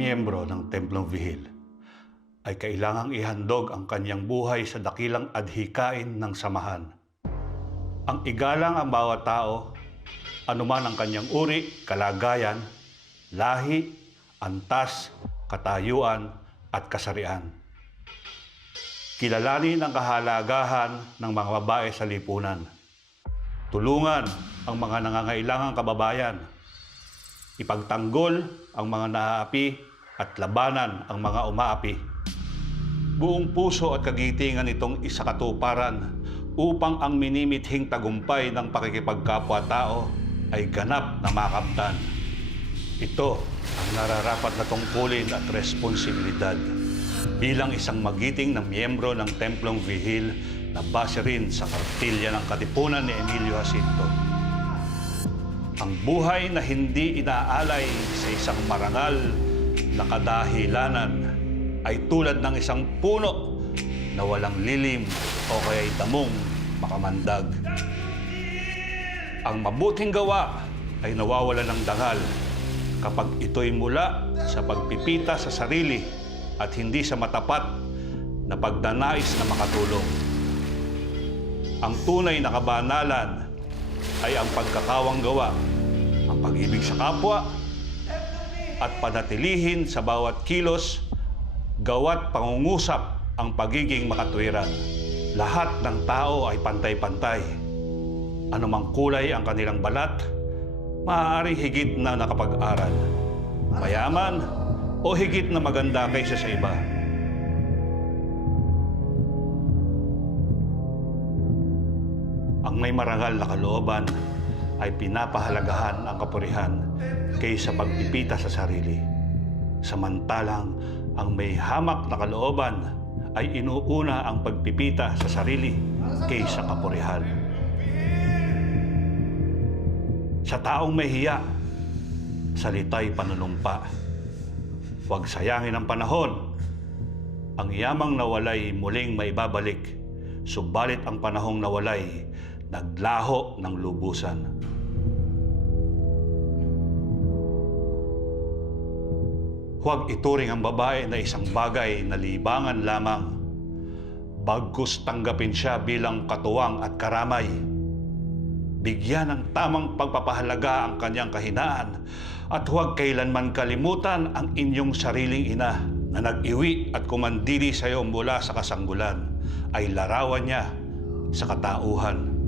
miyembro ng Templong Vihil ay kailangang ihandog ang kanyang buhay sa dakilang adhikain ng samahan. Ang igalang ang bawat tao, anuman ang kanyang uri, kalagayan, lahi, antas, katayuan at kasarian. Kilalanin ang kahalagahan ng mga babae sa lipunan. Tulungan ang mga nangangailangang kababayan. Ipagtanggol ang mga naaapi at labanan ang mga umaapi. Buong puso at kagitingan itong isakatuparan upang ang minimithing tagumpay ng pakikipagkapwa-tao ay ganap na makamtan. Ito ang nararapat na tungkulin at responsibilidad bilang isang magiting na miyembro ng Templong Vihil na base rin sa kartilya ng Katipunan ni Emilio Jacinto. Ang buhay na hindi inaalay sa isang marangal na kadahilanan ay tulad ng isang puno na walang lilim o kaya'y damong makamandag. Ang mabuting gawa ay nawawala ng dangal kapag ito'y mula sa pagpipita sa sarili at hindi sa matapat na pagdanais na makatulong. Ang tunay na kabanalan ay ang pagkakawang gawa, ang pag-ibig sa kapwa, at panatilihin sa bawat kilos, gawa't pangungusap ang pagiging makatwiran. Lahat ng tao ay pantay-pantay. Anumang kulay ang kanilang balat, maaaring higit na nakapag-aral, mayaman o higit na maganda kaysa sa iba. Ang may marangal na kalooban ay pinapahalagahan ang kapurihan kaysa pagpipita sa sarili. Samantalang ang may hamak na kalooban ay inuuna ang pagpipita sa sarili kaysa kapurihan. Sa taong may hiya, salita'y panunumpa. Huwag sayangin ang panahon. Ang yamang nawalay muling maibabalik, subalit ang panahong nawalay naglaho ng lubusan. Huwag ituring ang babae na isang bagay na libangan lamang, bagkus tanggapin siya bilang katuwang at karamay. Bigyan ng tamang pagpapahalaga ang kanyang kahinaan at huwag kailanman kalimutan ang inyong sariling ina na nag-iwi at kumandili sa iyo mula sa kasanggulan ay larawan niya sa katauhan.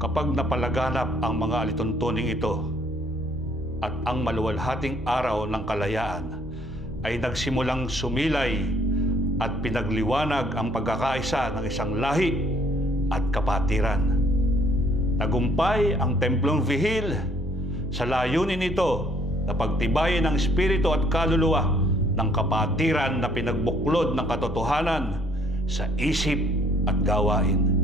Kapag napalaganap ang mga alituntuning ito at ang maluwalhating araw ng kalayaan ay nagsimulang sumilay at pinagliwanag ang pagkakaisa ng isang lahi at kapatiran. Tagumpay ang Templong Vihil sa layunin nito na pagtibayin ang espiritu at kaluluwa ng kapatiran na pinagbuklod ng katotohanan sa isip at gawain.